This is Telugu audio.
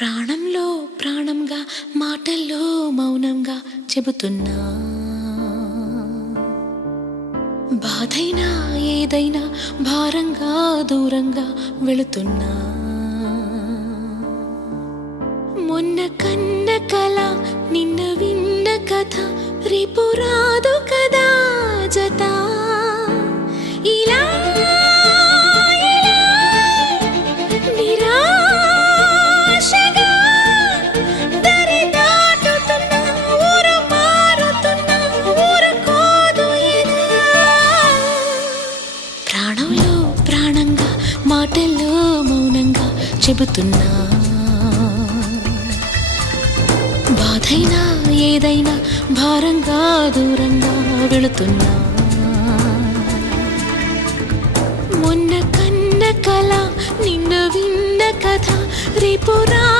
ప్రాణంలో ప్రాణంగా మాటల్లో మౌనంగా చెబుతున్నా, బాధైనా ఏదైనా భారంగా దూరంగా వెళుతున్నా. మొన్న కన్న కల నిన్న విన్న కథ రేపు రాదు కదా జత. ఇలా నిరాశగా దరి దాటుతున్నా, ఊరు మారుతున్నా, ఊరుకోదు ఇలా. ప్రాణంలో ప్రాణంగా మాటల్లో మౌనంగా చెబుతున్నా, బాధైనా ఏదైనా భారంగా దూరంగా వెళుతున్నా. మొన్న కన్న కల నిన్న విన్న కథ రేపు రా